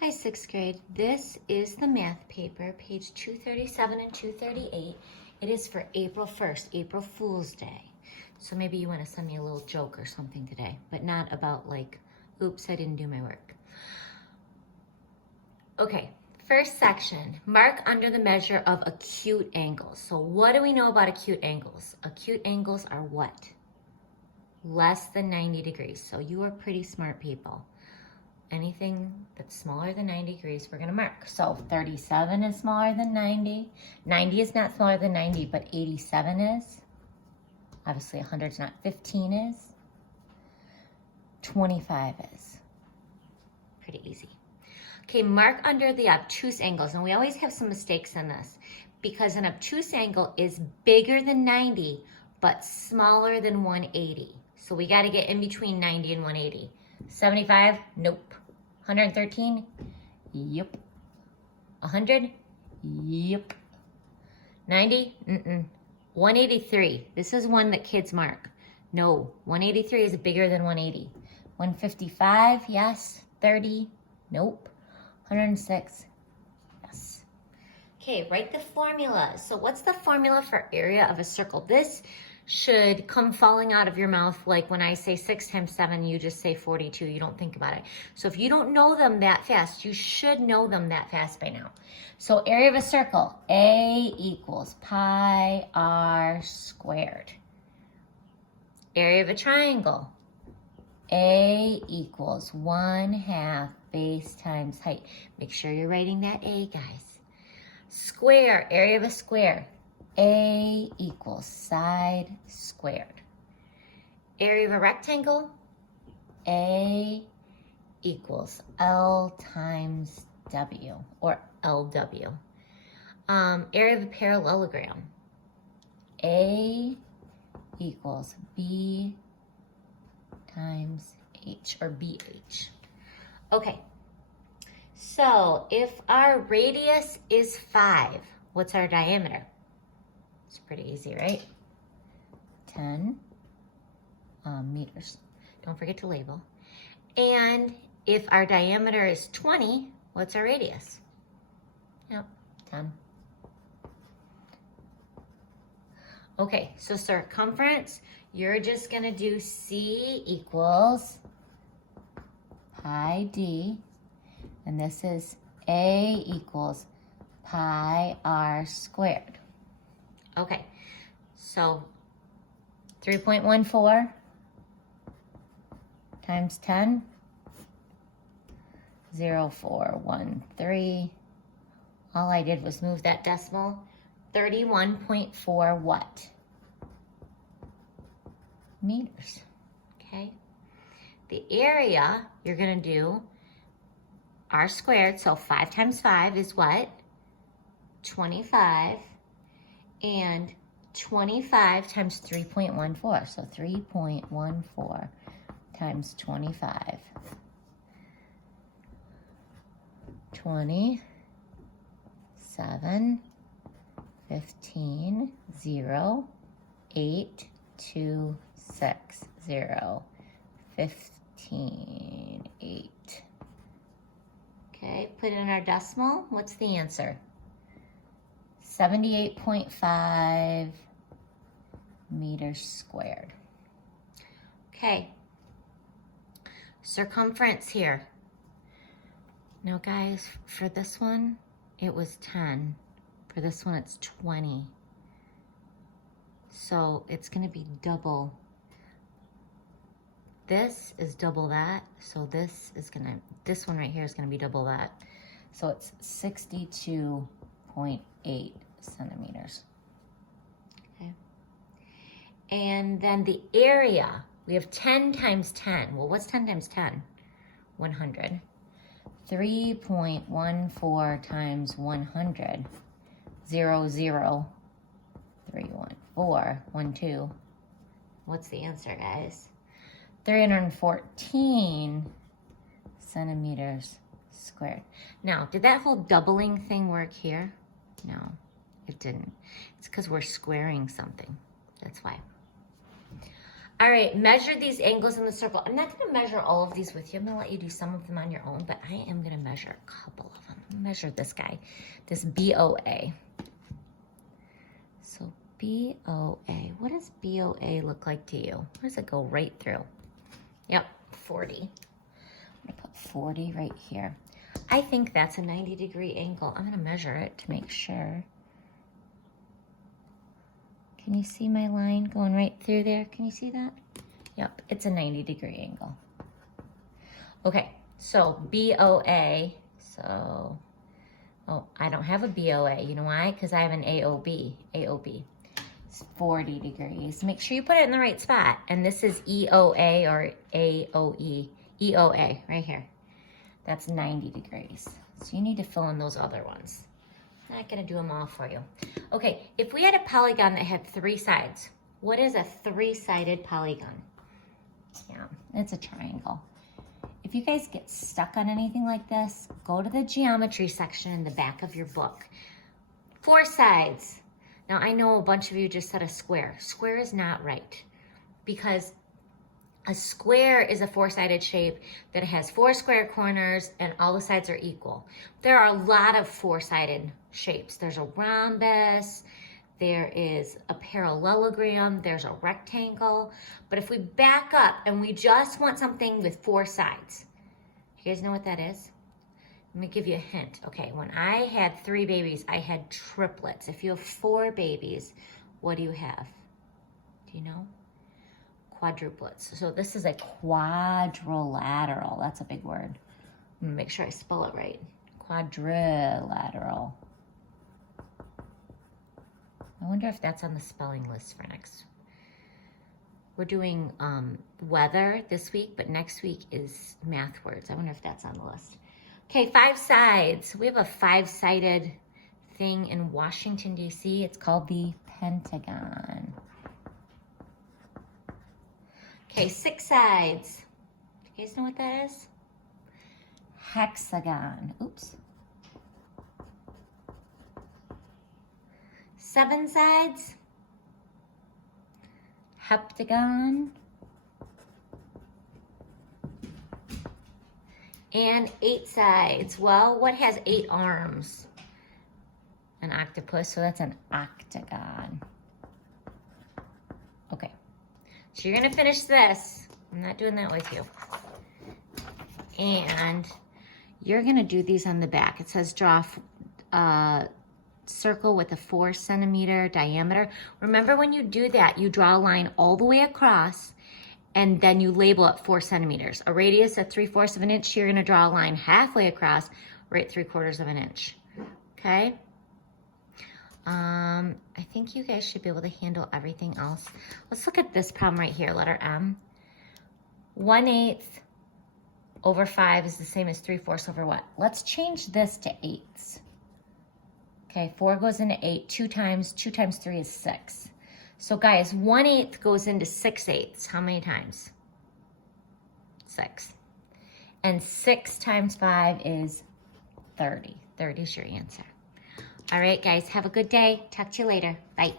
Hi, sixth grade. This is the math paper, page 237 and 238. It is for April 1st, April Fool's Day. So maybe you want to send me a little joke or something today, but not about like, oops, I didn't do my work. Okay, first section, mark under the measure of acute angles. So what do we know about acute angles? Acute angles are what? Less than 90 degrees. So you are pretty smart people. Anything that's smaller than 90 degrees, we're gonna mark. So 37 is smaller than 90. 90 is not smaller than 90, but 87 is. Obviously 100 is not. 15 is. 25 is. Pretty easy. Okay, mark under the obtuse angles. And we always have some mistakes in this because an obtuse angle is bigger than 90, but smaller than 180. So we gotta get in between 90 and 180. 75, nope. 113, yep. 100, yep. 90, 183, this is one that kids mark. No, 183 is bigger than 180. 155, yes. 30, nope. 106, yes. Okay, write the formula. So what's the formula for area of a circle? This should come falling out of your mouth like when I say 6 times 7, you just say 42. You don't think about it. So if you don't know them that fast, you should know them that fast by now. So area of a circle, A equals pi r squared. Area of a triangle, A equals 1/2 base times height. Make sure you're writing that A, guys. Square, area of a square, A equals side squared. Area of a rectangle, A equals L times W, or LW. Area of a parallelogram, A equals B times H, or BH. Okay, so if our radius is 5, what's our diameter? It's pretty easy, right? 10 meters. Don't forget to label. And if our diameter is 20, what's our radius? Yep, 10. Okay, so circumference, you're just gonna do C equals pi d, and this is A equals pi r squared. Okay, so 3.14 times 10, 0.413. All I did was move that decimal. 31.4 what? Meters, okay? The area, you're gonna do r squared, so 5 times 5 is what? 25. And 25 times 3.14, so 3.14 times 25. 27, 15, 0, 8, 2, 6, 0, 15, 8. Okay, put in our decimal. What's the answer? 78.5 meters squared. Okay, circumference here. Now guys, for this one, it was 10. For this one, it's 20. So it's gonna be double. This is double that, so this one right here is gonna be double that. So it's 62.8 centimeters. Okay. And then the area, we have 10 times 10. Well, what's 10 times 10? 100. 3.14 times 100, 0, 0, 314, 12. What's the answer, guys? 314 centimeters squared. Now, did that whole doubling thing work here? No, it didn't. It's because we're squaring something. That's why. All right, measure these angles in the circle. I'm not gonna measure all of these with you. I'm gonna let you do some of them on your own, but I am gonna measure a couple of them. Measure this guy, this BOA. So BOA, what does BOA look like to you? Where does it go right through? Yep, 40. I'm gonna put 40 right here. I think that's a 90-degree angle. I'm gonna measure it to make sure. Can you see my line going right through there? Can you see that? Yep, it's a 90-degree angle. Okay, so BOA, so, oh, I don't have a BOA. You know why? Because I have an AOB. AOB. It's 40 degrees. Make sure you put it in the right spot. And this is EOA or AOE. EOA, right here. That's 90 degrees. So you need to fill in those other ones. Not gonna do them all for you. Okay, if we had a polygon that had 3 sides, what is a 3-sided polygon? Yeah, it's a triangle. If you guys get stuck on anything like this, go to the geometry section in the back of your book. 4 sides. Now I know a bunch of you just said a square. Square is not right because a square is a 4-sided shape that has 4 square corners and all the sides are equal. There are a lot of 4-sided shapes. There's a rhombus, there is a parallelogram, there's a rectangle. But if we back up and we just want something with 4 sides, you guys know what that is? Let me give you a hint. Okay, when I had 3 babies, I had triplets. If you have 4 babies, what do you have? Do you know? Quadruplets. So this is a quadrilateral. That's a big word. I'm gonna make sure I spell it right. Quadrilateral. I wonder if that's on the spelling list for next. We're doing weather this week, but next week is math words. I wonder if that's on the list. Okay, 5 sides. We have a 5-sided thing in Washington, D.C. It's called the Pentagon. Okay, 6 sides. Do you guys know what that is? Hexagon. Oops. 7 sides. Heptagon. And 8 sides. Well, what has 8 arms? An octopus, so that's an octagon. Okay. So you're gonna finish this. I'm not doing that with you. And you're gonna do these on the back. It says draw a circle with a 4-centimeter diameter. Remember when you do that, you draw a line all the way across and then you label it 4 centimeters. A radius of 3/4 of an inch, you're gonna draw a line halfway across, right 3/4 of an inch, okay? I think you guys should be able to handle everything else. Let's look at this problem right here, letter M. 1/8 over 5 is the same as 3/4 over what? Let's change this to 8ths. Okay, 4 goes into 8, 2 times 3 is 6. So guys, 1/8 goes into 6/8. How many times? 6. And 6 times 5 is 30. 30 is your answer. All right, guys, have a good day. Talk to you later. Bye.